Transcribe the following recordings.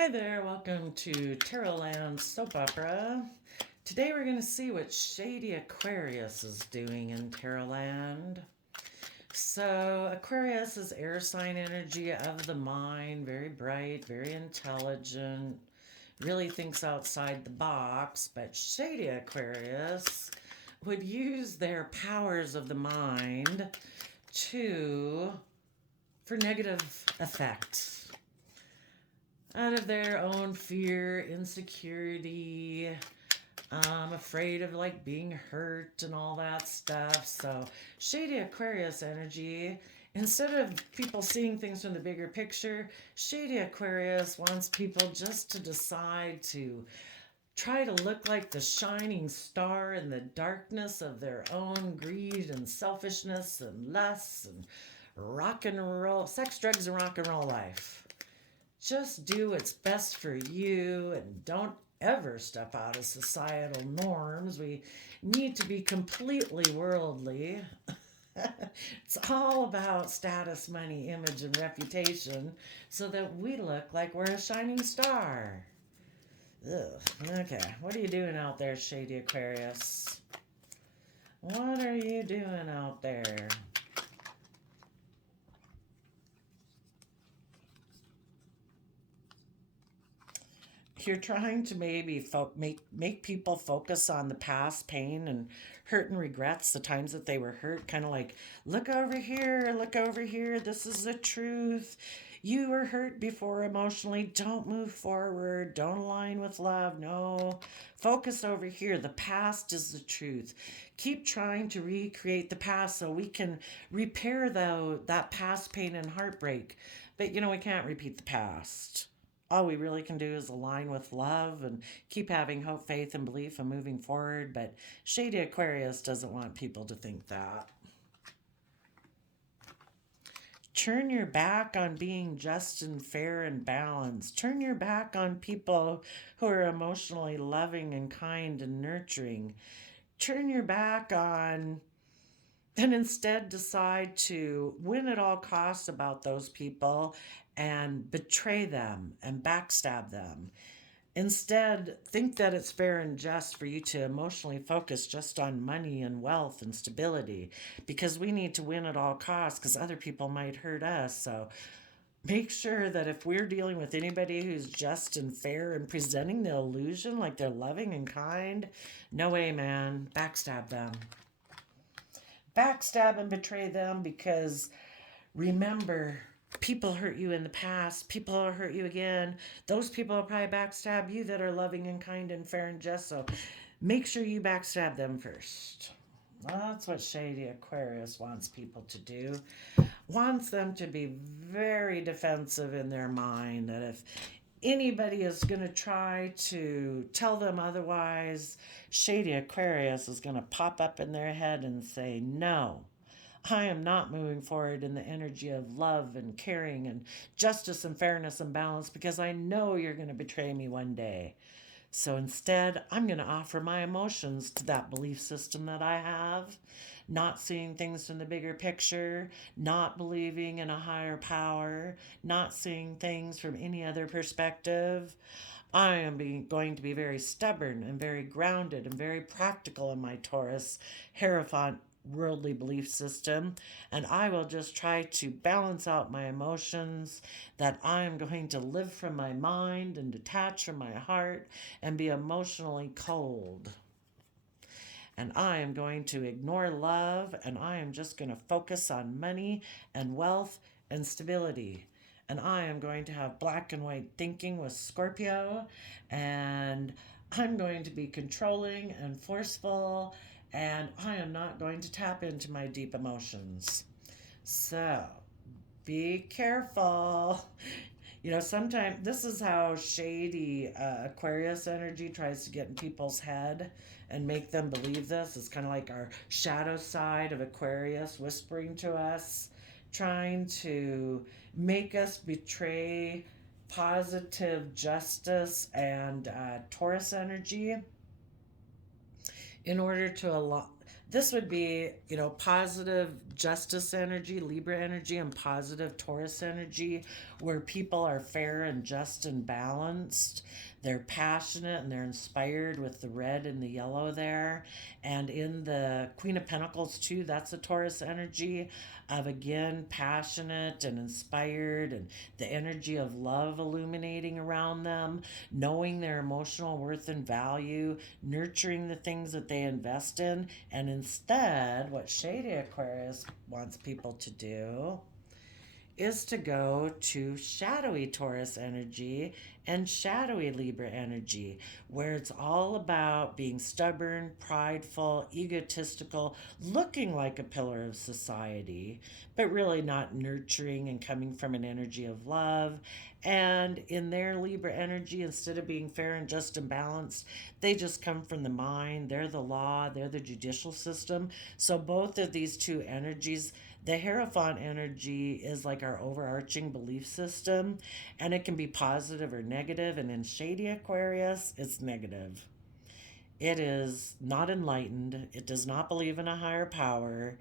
Hi there, welcome to Tarotland Soap Opera. Today we're going to see what Shady Aquarius is doing in Tarotland. So, Aquarius is air sign energy of the mind, very bright, very intelligent, really thinks outside the box. But Shady Aquarius would use their powers of the mind to for negative effect out of their own fear, insecurity, afraid of like being hurt and all that stuff. So, Shady Aquarius energy, instead of people seeing things from the bigger picture, Shady Aquarius wants people just to decide to try to look like the shining star in the darkness of their own greed and selfishness and lust and rock and roll, sex, drugs, and rock and roll life. Just do what's best for you and don't ever step out of societal norms. We need to be completely worldly. It's all about status, money, image, and reputation so that we look like we're a shining star. Ugh. Okay, what are you doing out there, Shady Aquarius? What are you doing out there? You're trying to maybe make people focus on the past pain and hurt and regrets, the times that they were hurt, kind of like, look over here, this is the truth. You were hurt before emotionally. Don't move forward. Don't align with love. No. Focus over here. The past is the truth. Keep trying to recreate the past so we can repair that past pain and heartbreak. But we can't repeat the past. All we really can do is align with love and keep having hope, faith, and belief and moving forward. But Shady Aquarius doesn't want people to think that. Turn your back on being just and fair and balanced. Turn your back on people who are emotionally loving and kind and nurturing. Turn your back on and instead decide to win at all costs about those people and betray them and backstab them. Instead, think that it's fair and just for you to emotionally focus just on money and wealth and stability because we need to win at all costs because other people might hurt us. So make sure that if we're dealing with anybody who's just and fair and presenting the illusion like they're loving and kind, no way, man, backstab them. Backstab and betray them because remember, people hurt you in the past. People will hurt you again. Those people will probably backstab you that are loving and kind and fair and just. So make sure you backstab them first. That's what Shady Aquarius wants people to do. Wants them to be very defensive in their mind that if anybody is going to try to tell them otherwise, Shady Aquarius is going to pop up in their head and say, no, I am not moving forward in the energy of love and caring and justice and fairness and balance because I know you're going to betray me one day. So instead, I'm going to offer my emotions to that belief system that I have, not seeing things from the bigger picture, not believing in a higher power, not seeing things from any other perspective. I am going to be very stubborn and very grounded and very practical in my Taurus Hierophant worldly belief system, and I will just try to balance out my emotions, that I am going to live from my mind and detach from my heart and be emotionally cold. And I am going to ignore love and I am just going to focus on money and wealth and stability. And I am going to have black and white thinking with Scorpio, and I'm going to be controlling and forceful, and I am not going to tap into my deep emotions. So be careful. Sometimes this is how shady Aquarius energy tries to get in people's head and make them believe this. It's kind of like our shadow side of Aquarius whispering to us, trying to make us betray positive justice and Taurus energy in order to This would be, positive justice energy, Libra energy, and positive Taurus energy, where people are fair and just and balanced. They're passionate and they're inspired with the red and the yellow there. And in the Queen of Pentacles, too, that's a Taurus energy of, again, passionate and inspired, and the energy of love illuminating around them, knowing their emotional worth and value, nurturing the things that they invest in. And instead, what Shady Aquarius wants people to do is to go to shadowy Taurus energy and shadowy Libra energy, where it's all about being stubborn, prideful, egotistical, looking like a pillar of society, but really not nurturing and coming from an energy of love. And in their Libra energy, instead of being fair and just and balanced, they just come from the mind. They're the law, they're the judicial system. So both of these two energies, the Hierophant energy is like our overarching belief system, and it can be positive or negative. And in Shady Aquarius, it's negative. It is not enlightened. It does not believe in a higher power.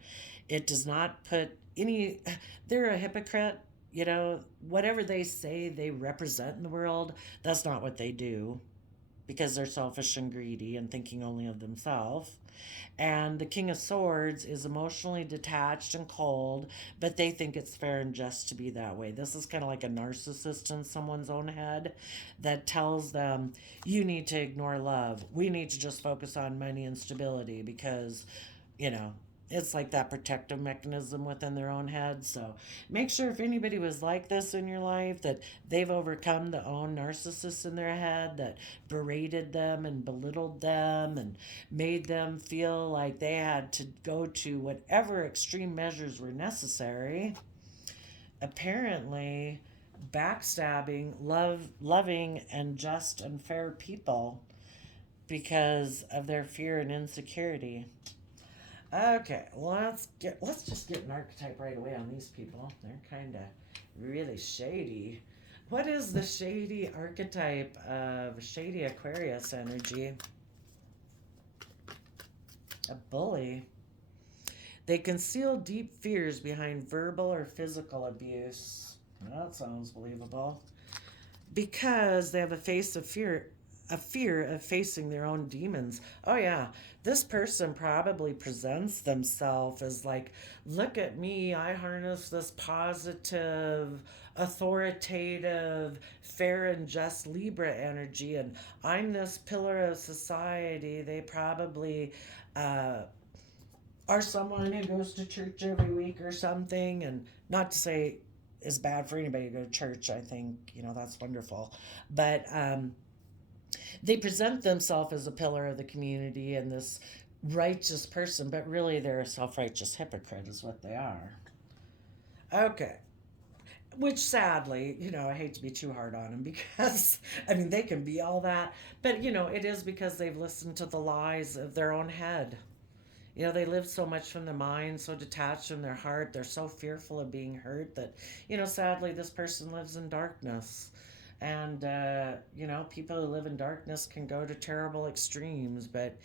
It does not put any, they're a hypocrite. Whatever they say they represent in the world, that's not what they do, because they're selfish and greedy and thinking only of themselves. And the King of Swords is emotionally detached and cold, but they think it's fair and just to be that way. This is kind of like a narcissist in someone's own head that tells them, you need to ignore love. We need to just focus on money and stability because, you know, it's like that protective mechanism within their own head. So make sure, if anybody was like this in your life, that they've overcome the own narcissist in their head that berated them and belittled them and made them feel like they had to go to whatever extreme measures were necessary. Apparently, backstabbing loving and just and fair people because of their fear and insecurity. Okay, let's just get an archetype right away on these people. They're kind of really shady. What is the shady archetype of Shady Aquarius energy? A bully. They conceal deep fears behind verbal or physical abuse. That sounds believable. Because they have a fear of facing their own demons. Oh yeah, this person probably presents themselves as like, look at me, I harness this positive, authoritative, fair and just Libra energy, and I'm this pillar of society. They probably are someone who goes to church every week or something, and not to say it's bad for anybody to go to church. I think, that's wonderful. But they present themselves as a pillar of the community and this righteous person, but really they're a self-righteous hypocrite is what they are. Okay. Which sadly, I hate to be too hard on them because, I mean, they can be all that, but, it is because they've listened to the lies of their own head. They live so much from their mind, so detached from their heart. They're so fearful of being hurt that, sadly, this person lives in darkness. And, people who live in darkness can go to terrible extremes. But,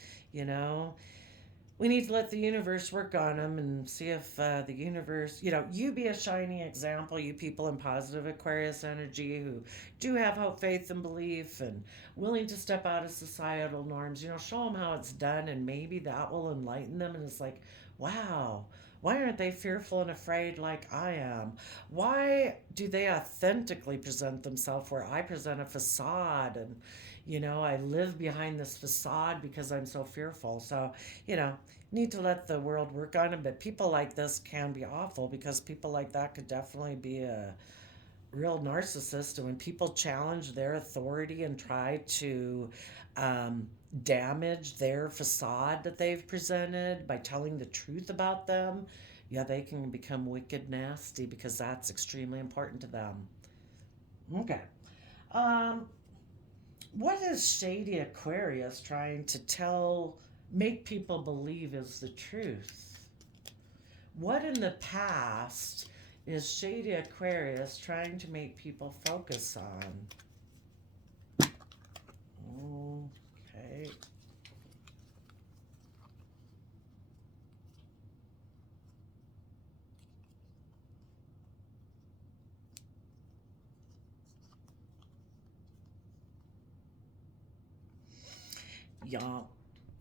we need to let the universe work on them and see if the universe, you be a shining example, you people in positive Aquarius energy who do have hope, faith, and belief and willing to step out of societal norms, show them how it's done, and maybe that will enlighten them. And it's like, wow, why aren't they fearful and afraid like I am? Why do they authentically present themselves where I present a facade? And, I live behind this facade because I'm so fearful. So, need to let the world work on them. But people like this can be awful because people like that could definitely be a real narcissist. And when people challenge their authority and try to damage their facade that they've presented by telling the truth about them, yeah, they can become wicked nasty because that's extremely important to them. Okay. Um, what is Shady Aquarius trying to make people believe is the truth? What in the past is Shady Aquarius trying to make people focus on? Okay. Yeah.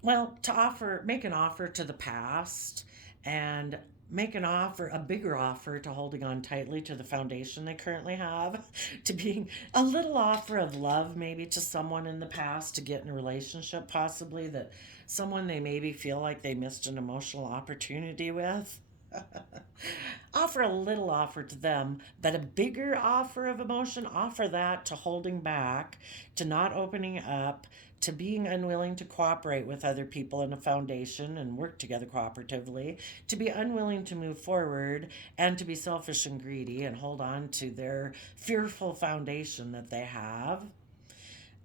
Well, to offer, make an offer to the past and make an offer, a bigger offer to holding on tightly to the foundation they currently have, to being a little offer of love maybe to someone in the past to get in a relationship, possibly that someone they maybe feel like they missed an emotional opportunity with. Offer a little offer to them, but a bigger offer of emotion, offer that to holding back, to not opening up, to being unwilling to cooperate with other people in a foundation and work together cooperatively, to be unwilling to move forward, and to be selfish and greedy and hold on to their fearful foundation that they have.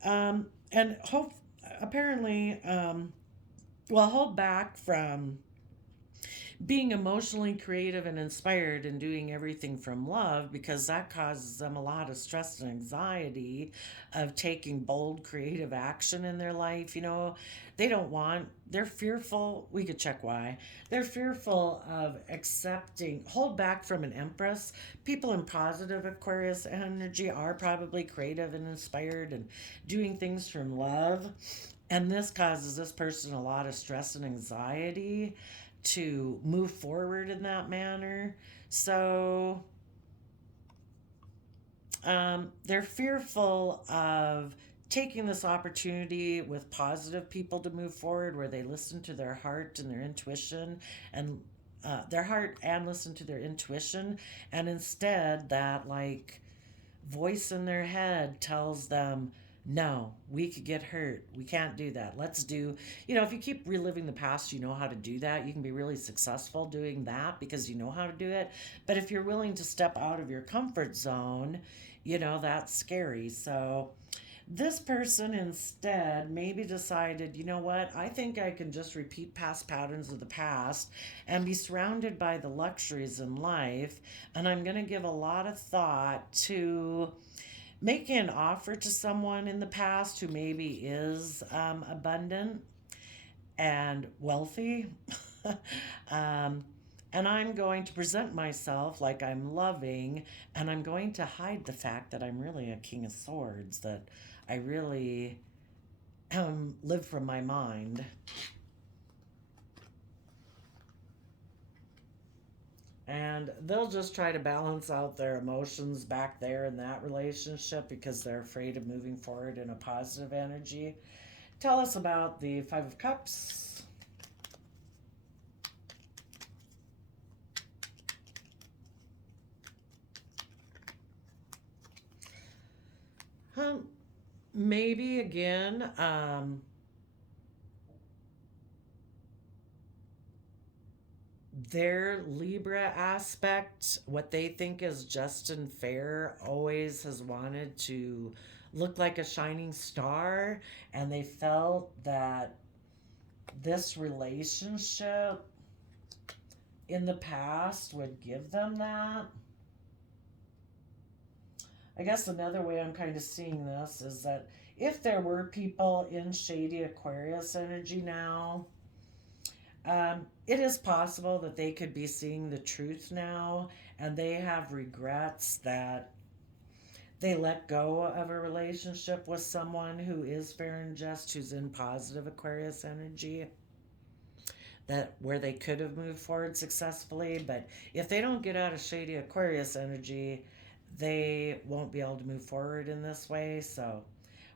And hope, apparently, well, hold back from being emotionally creative and inspired and doing everything from love, because that causes them a lot of stress and anxiety of taking bold creative action in their life. They don't want, they're fearful. We could check why. They're fearful of accepting, hold back from an empress. People in positive Aquarius energy are probably creative and inspired and doing things from love, and this causes this person a lot of stress and anxiety to move forward in that manner. So they're fearful of taking this opportunity with positive people to move forward, where they listen to their heart and their intuition, and their heart, and listen to their intuition, and instead that like voice in their head tells them, no, we could get hurt. We can't do that. Let's do, if you keep reliving the past, you know how to do that. You can be really successful doing that because you know how to do it. But if you're willing to step out of your comfort zone, that's scary. So this person instead maybe decided, you know what, I think I can just repeat past patterns of the past and be surrounded by the luxuries in life. And I'm going to give a lot of thought to making an offer to someone in the past who maybe is abundant and wealthy. um, and I'm going to present myself like I'm loving, and I'm going to hide the fact that I'm really a King of Swords, that I really live from my mind. And they'll just try to balance out their emotions back there in that relationship because they're afraid of moving forward in a positive energy. Tell us about the Five of Cups. Maybe again, their Libra aspect, what they think is just and fair, always has wanted to look like a shining star, and they felt that this relationship in the past would give them that. I guess another way I'm kind of seeing this is that if there were people in shady Aquarius energy now, it is possible that they could be seeing the truth now, and they have regrets that they let go of a relationship with someone who is fair and just, who's in positive Aquarius energy, that where they could have moved forward successfully. But if they don't get out of shady Aquarius energy, they won't be able to move forward in this way. So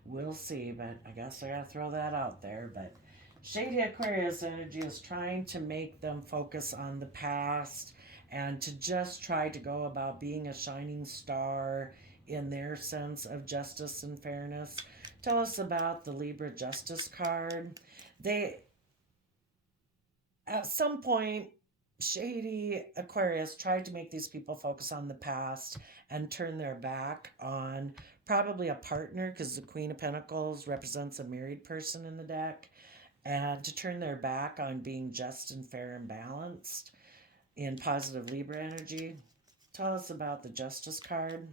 we'll see. But I guess I gotta throw that out there. But shady Aquarius energy is trying to make them focus on the past and to just try to go about being a shining star in their sense of justice and fairness. Tell us about the Libra Justice card. They, at some point, shady Aquarius tried to make these people focus on the past and turn their back on probably a partner, because the Queen of Pentacles represents a married person in the deck, and to turn their back on being just and fair and balanced in positive Libra energy. Tell us about the Justice card.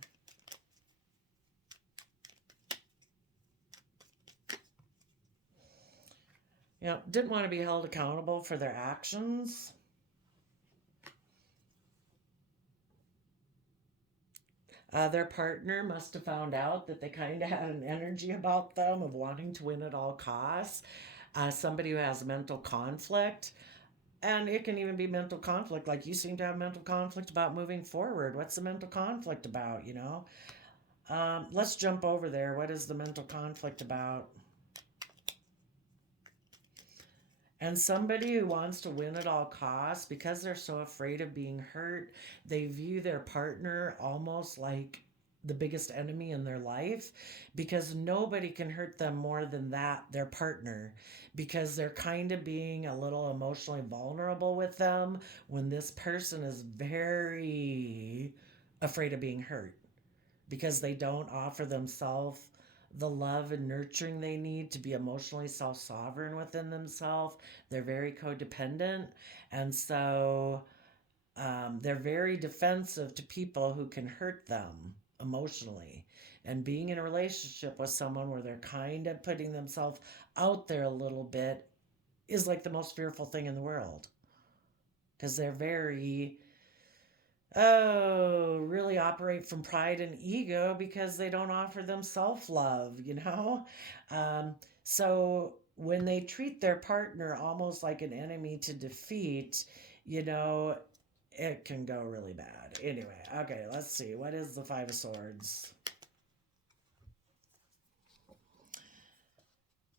Didn't want to be held accountable for their actions. Their partner must have found out that they kind of had an energy about them of wanting to win at all costs. Somebody who has mental conflict. And it can even be mental conflict. Like you seem to have mental conflict about moving forward. What's the mental conflict about, you know? Let's jump over there. What is the mental conflict about? And somebody who wants to win at all costs, because they're so afraid of being hurt, they view their partner almost like the biggest enemy in their life, because nobody can hurt them more than that, their partner, because they're kind of being a little emotionally vulnerable with them when this person is very afraid of being hurt, because they don't offer themselves the love and nurturing they need to be emotionally self sovereign within themselves. They're very codependent. And so they're very defensive to people who can hurt them emotionally. And being in a relationship with someone where they're kind of putting themselves out there a little bit is like the most fearful thing in the world, because they're very really operate from pride and ego because they don't offer them self love, you know? So when they treat their partner almost like an enemy to defeat, you know, it can go really bad. Anyway, okay, let's see. What is the Five of Swords?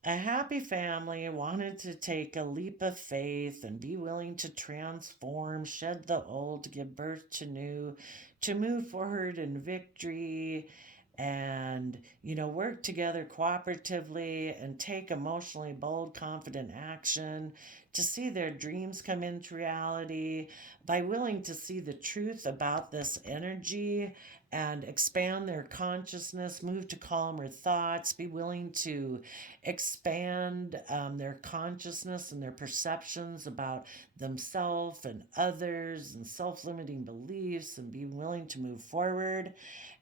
A happy family wanted to take a leap of faith and be willing to transform, shed the old to give birth to new, to move forward in victory, and, you know, work together cooperatively and take emotionally bold, confident action to see their dreams come into reality by willing to see the truth about this energy and expand their consciousness, move to calmer thoughts, be willing to expand their consciousness and their perceptions about themselves and others and self limiting beliefs, and be willing to move forward.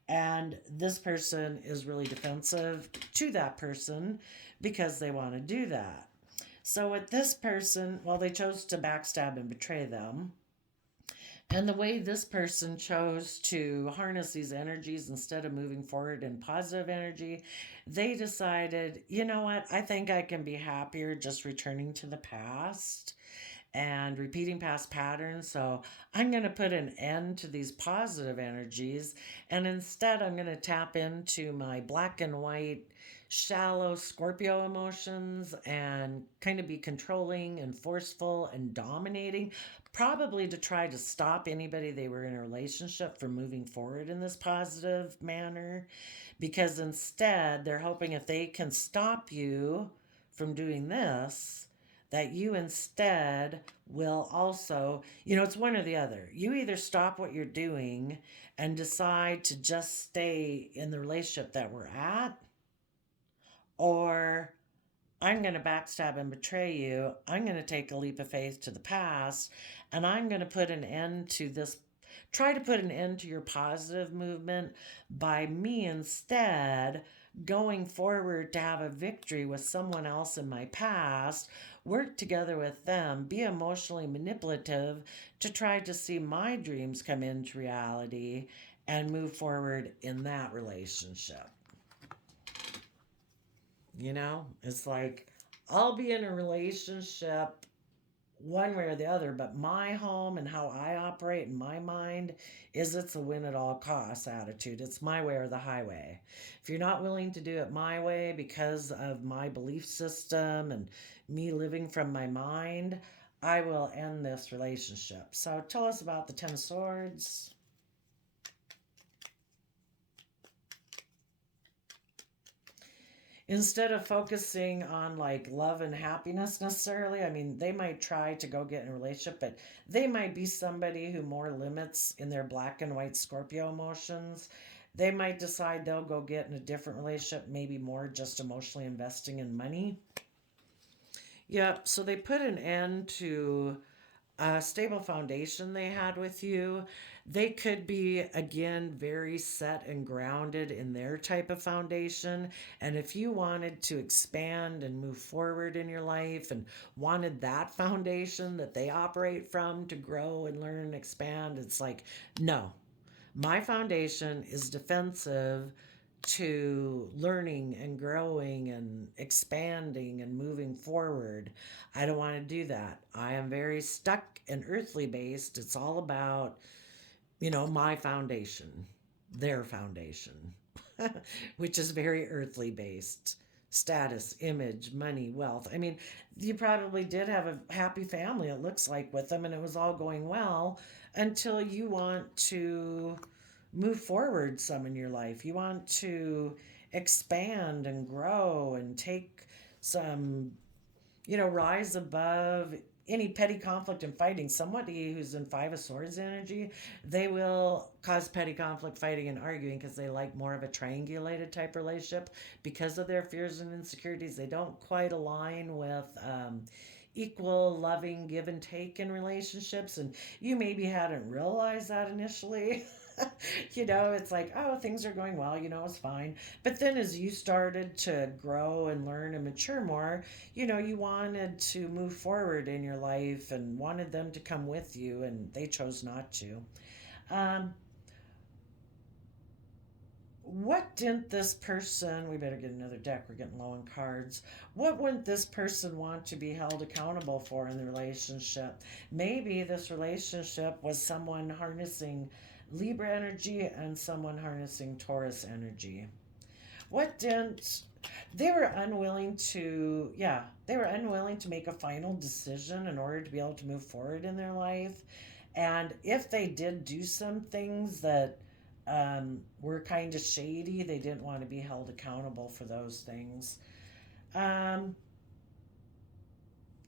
And this person is really defensive to that person because they want to do that. So, with this person, well, they chose to backstab and betray them. And the way this person chose to harness these energies instead of moving forward in positive energy, they decided, you know what, I think I can be happier just returning to the past and repeating past patterns. So I'm going to put an end to these positive energies. And instead, I'm going to tap into my black and white, shallow Scorpio emotions and kind of be controlling and forceful and dominating, probably to try to stop anybody they were in a relationship from moving forward in this positive manner. Because instead, they're hoping if they can stop you from doing this, that you instead will also, you know, it's one or the other. You either stop what you're doing and decide to just stay in the relationship that we're at, or I'm going to backstab and betray you. I'm going to take a leap of faith to the past, and I'm going to put an end to this. Try to put an end to your positive movement by me instead going forward to have a victory with someone else in my past, work together with them, be emotionally manipulative to try to see my dreams come into reality and move forward in that relationship. You know, it's like I'll be in a relationship one way or the other, but my home and how I operate in my mind is it's a win at all costs attitude. It's my way or the highway. If you're not willing to do it my way because of my belief system and me living from my mind, I will end this relationship. So tell us about the Ten of Swords. Instead of focusing on like love and happiness necessarily, I mean, they might try to go get in a relationship, but they might be somebody who more limits in their black and white Scorpio emotions. They might decide they'll go get in a different relationship, maybe more just emotionally investing in money. Yep, so they put an end to a stable foundation they had with you. They could be, again, very set and grounded in their type of foundation. And if you wanted to expand and move forward in your life and wanted that foundation that they operate from to grow and learn and expand, it's like, no, my foundation is defensive to learning and growing and expanding and moving forward. I don't want to do that. I am very stuck and earthly based. It's all about, my foundation, their foundation, which is very earthly based. Status, image, money, wealth. I mean, you probably did have a happy family, it looks like, with them, and it was all going well until you want to move forward some in your life. You want to expand and grow and take some, rise above any petty conflict and fighting. Somebody who's in Five of Swords energy, they will cause petty conflict, fighting, and arguing because they like more of a triangulated type relationship because of their fears and insecurities. They don't quite align with equal, loving, give and take in relationships. And you maybe hadn't realized that initially. It's like, oh, things are going well, it's fine. But then as you started to grow and learn and mature more, you wanted to move forward in your life and wanted them to come with you, and they chose not to. Um, what didn't this person, we better get another deck, we're getting low on cards. What wouldn't this person want to be held accountable for in the relationship? Maybe this relationship was someone harnessing Libra energy and someone harnessing Taurus energy. What didn't they were unwilling to, yeah, they were unwilling to make a final decision in order to be able to move forward in their life. And if they did do some things that were kind of shady, they didn't want to be held accountable for those things. Um,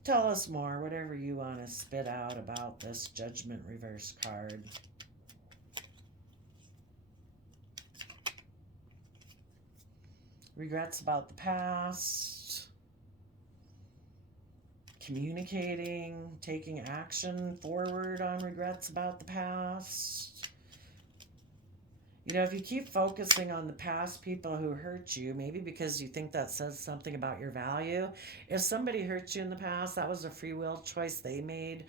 Tell us more, whatever you want to spit out about this Judgment reverse card. Regrets about the past, communicating, taking action forward on regrets about the past. If you keep focusing on the past people who hurt you, maybe because you think that says something about your value. If somebody hurt you in the past, that was a free will choice they made,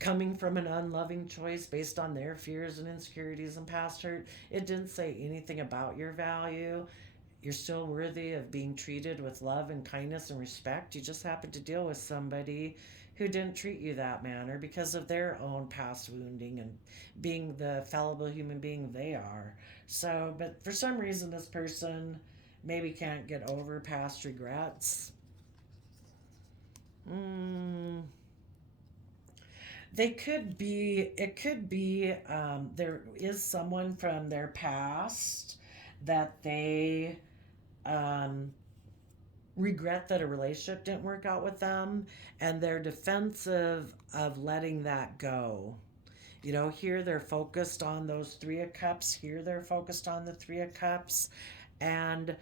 coming from an unloving choice based on their fears and insecurities and past hurt. It didn't say anything about your value. You're still worthy of being treated with love and kindness and respect. You just happened to deal with somebody who didn't treat you that manner because of their own past wounding and being the fallible human being they are. So, but for some reason, this person maybe can't get over past regrets. Mm, it could be, there is someone from their past that they um, regret that a relationship didn't work out with them, and they're defensive of letting that go. Here they're focused on those Three of Cups, here they're focused on the Three of Cups, and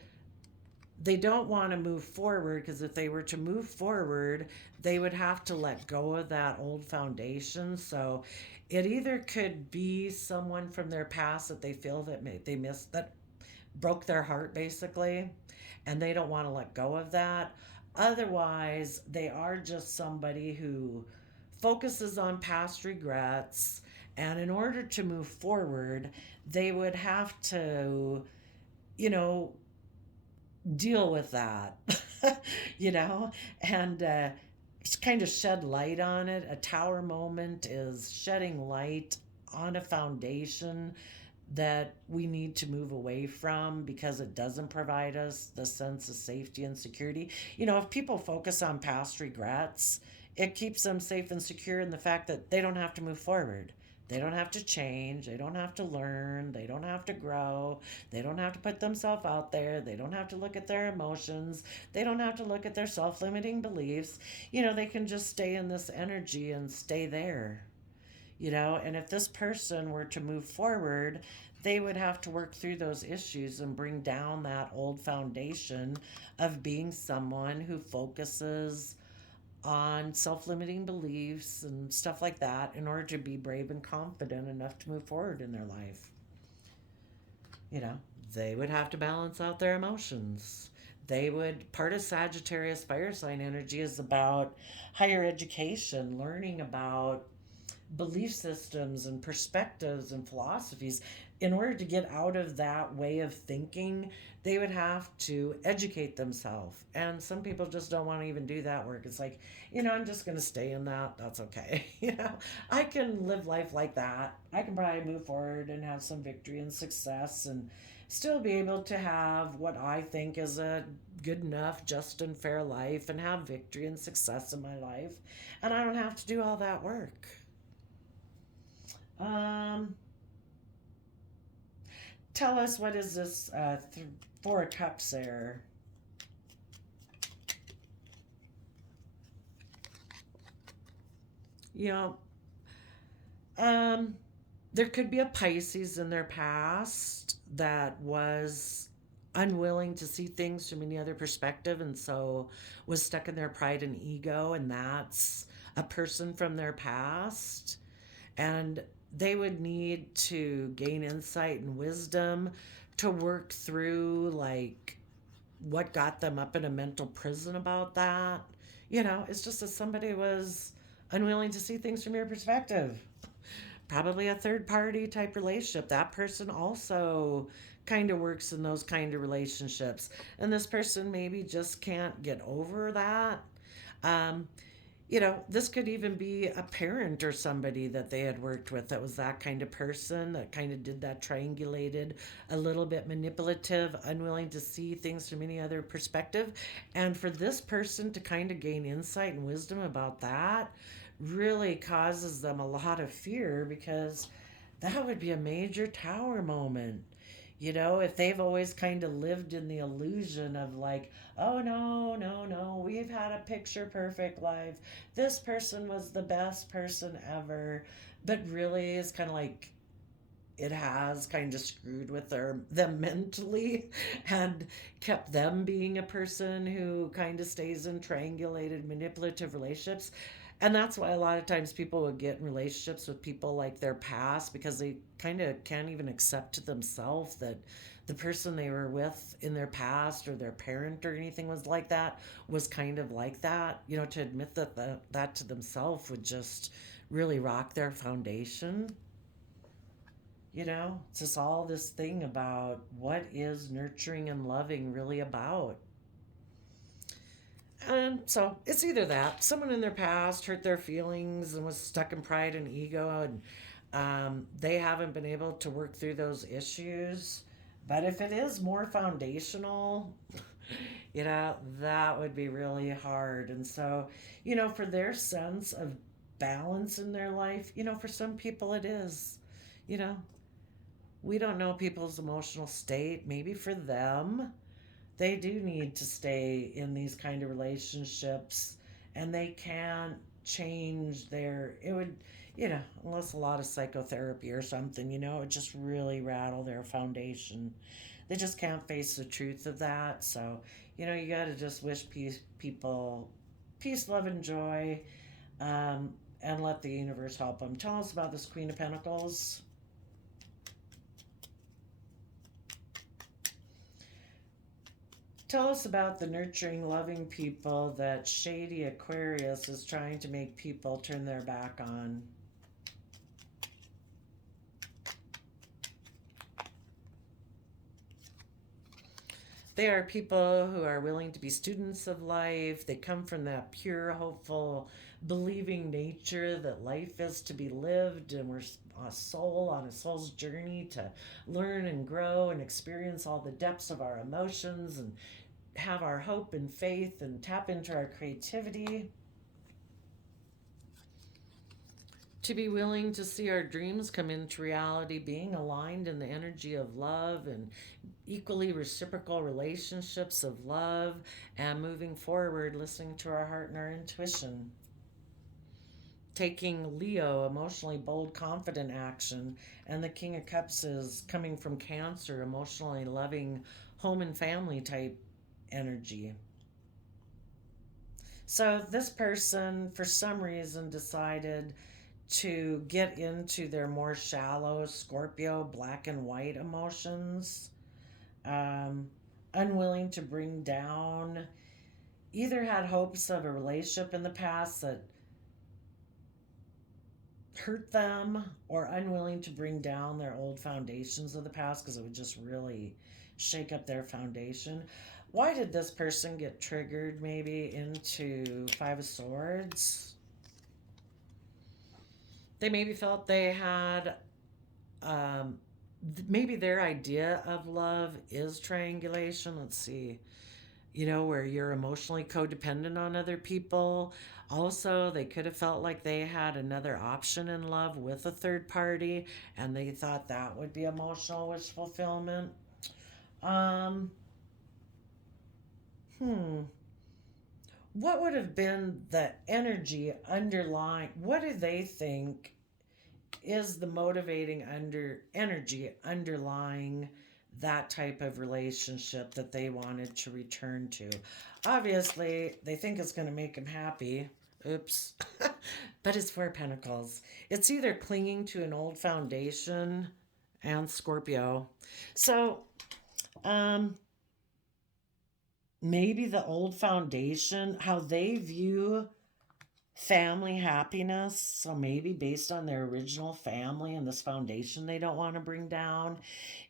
they don't want to move forward because if they were to move forward, they would have to let go of that old foundation. So it either could be someone from their past that they feel that they missed, that broke their heart basically, and they don't want to let go of that. Otherwise, they are just somebody who focuses on past regrets, and in order to move forward, they would have to, you know, deal with that, you know, and just kind of shed light on it. A tower moment is shedding light on a foundation that we need to move away from because it doesn't provide us the sense of safety and security. If people focus on past regrets, it keeps them safe and secure in the fact that they don't have to move forward. They don't have to change. They don't have to learn. They don't have to grow. They don't have to put themselves out there. They don't have to look at their emotions. They don't have to look at their self limiting beliefs. They can just stay in this energy and stay there. And if this person were to move forward, they would have to work through those issues and bring down that old foundation of being someone who focuses on self limiting beliefs and stuff like that in order to be brave and confident enough to move forward in their life. You know, they would have to balance out their emotions. Part of Sagittarius fire sign energy is about higher education, learning about belief systems and perspectives and philosophies. in order to get out of that way of thinking, they would have to educate themselves. And some people just don't want to even do that work. It's like, I'm just going to stay in that. That's okay. I can live life like that. I can probably move forward and have some victory and success and still be able to have what I think is a good enough, just and fair life and have victory and success in my life. And I don't have to do all that work. Um, Tell us, what is this Four of Cups there? You know, um, there could be a Pisces in their past that was unwilling to see things from any other perspective and so was stuck in their pride and ego, and that's a person from their past. And they would need to gain insight and wisdom to work through like what got them up in a mental prison about that. It's just that somebody was unwilling to see things from your perspective. Probably a third party type relationship. That person also kind of works in those kind of relationships. And this person maybe just can't get over that. Um, this could even be a parent or somebody that they had worked with that was that kind of person that kind of did that triangulated, a little bit manipulative, unwilling to see things from any other perspective. And for this person to kind of gain insight and wisdom about that really causes them a lot of fear, because that would be a major tower moment. If they've always kind of lived in the illusion of like, oh no, no, no, we've had a picture perfect life. This person was the best person ever. But really, it's kind of like it has kind of screwed with them mentally and kept them being a person who kind of stays in triangulated manipulative relationships. And that's why a lot of times people would get in relationships with people like their past, because they kind of can't even accept to themselves that the person they were with in their past or their parent or anything was like that, was kind of like that. To admit that to themselves would just really rock their foundation. It's just all this thing about what is nurturing and loving really about. And so it's either that someone in their past hurt their feelings and was stuck in pride and ego, and they haven't been able to work through those issues. But if it is more foundational, that would be really hard. And so, for their sense of balance in their life, for some people it is. You know, we don't know people's emotional state. Maybe for them, they do need to stay in these kind of relationships, and they can't change it would, unless a lot of psychotherapy or something, it would just really rattle their foundation. They just can't face the truth of that. So, you got to just wish people peace, love, and joy, and let the universe help them. Tell us about this Queen of Pentacles. Tell us about the nurturing, loving people that shady Aquarius is trying to make people turn their back on. They are people who are willing to be students of life. They come from that pure, hopeful, believing nature that life is to be lived, and we're a soul on a soul's journey to learn and grow and experience all the depths of our emotions and have our hope and faith and tap into our creativity. To be willing to see our dreams come into reality, being aligned in the energy of love and equally reciprocal relationships of love, and moving forward, listening to our heart and our intuition. Taking Leo, emotionally bold, confident action, and the King of Cups is coming from Cancer, emotionally loving, home and family type energy. So this person, for some reason, decided to get into their more shallow Scorpio black and white emotions, um, unwilling to bring down, either had hopes of a relationship in the past that hurt them or unwilling to bring down their old foundations of the past because it would just really shake up their foundation. Why did this person get triggered maybe into Five of Swords? They maybe felt they had, um, maybe their idea of love is triangulation. Let's see, where you're emotionally codependent on other people. Also, they could have felt like they had another option in love with a third party and they thought that would be emotional wish fulfillment. Um, hmm. What would have been the energy underlying? What do they think is the motivating energy underlying that type of relationship that they wanted to return to? Obviously, they think it's going to make them happy. Oops. But it's Four Pentacles. It's either clinging to an old foundation and Scorpio. So, um, maybe the old foundation, how they view family happiness, so maybe based on their original family and this foundation they don't want to bring down,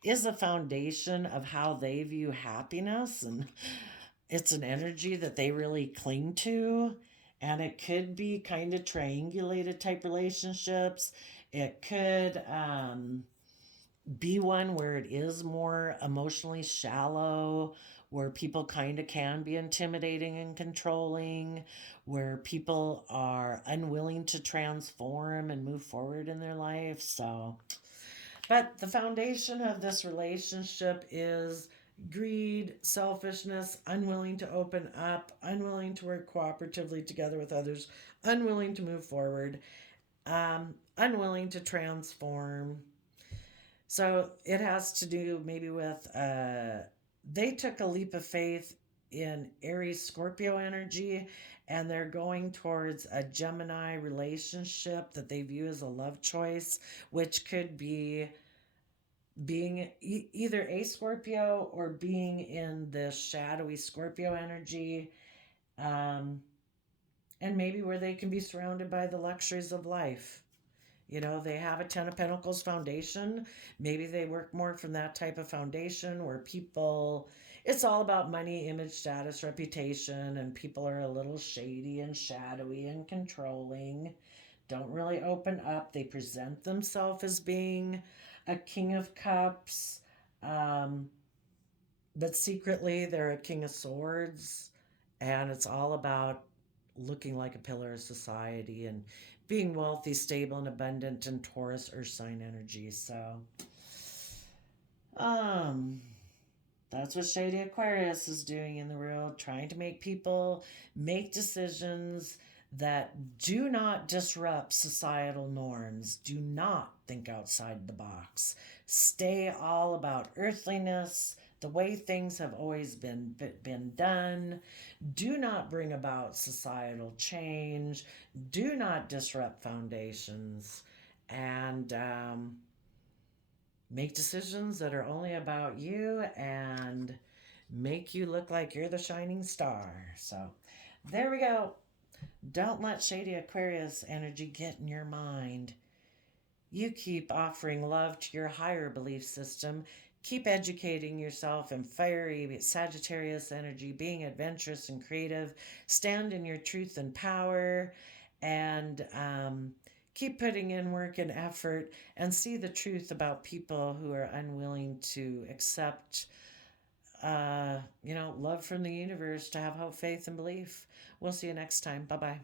is a foundation of how they view happiness, and it's an energy that they really cling to. And it could be kind of triangulated type relationships. It could be one where it is more emotionally shallow, where people kind of can be intimidating and controlling, where people are unwilling to transform and move forward in their life. So, but the foundation of this relationship is greed, selfishness, unwilling to open up, unwilling to work cooperatively together with others, unwilling to move forward, unwilling to transform. So it has to do maybe with they took a leap of faith in Aries Scorpio energy and they're going towards a Gemini relationship that they view as a love choice, which could be being either a Scorpio or being in the shadowy Scorpio energy. Um, and maybe where they can be surrounded by the luxuries of life. They have a Ten of Pentacles foundation. Maybe they work more from that type of foundation where people, it's all about money, image, status, reputation, and people are a little shady and shadowy and controlling, don't really open up. They present themselves as being a King of Cups, um, but secretly they're a King of Swords, and it's all about looking like a pillar of society and being wealthy, stable, and abundant in Taurus Earth sign energy. So, um, that's what Shady Aquarius is doing in the world, trying to make people make decisions that do not disrupt societal norms, do not think outside the box, stay all about earthliness, the way things have always been done, do not bring about societal change, do not disrupt foundations, and make decisions that are only about you and make you look like you're the shining star. So there we go. Don't let Shady Aquarius energy get in your mind. You keep offering love to your higher belief system. Keep educating yourself in fiery Sagittarius energy, being adventurous and creative. Stand in your truth and power, and keep putting in work and effort, and see the truth about people who are unwilling to accept, love from the universe, to have hope, faith, and belief. We'll see you next time. Bye bye.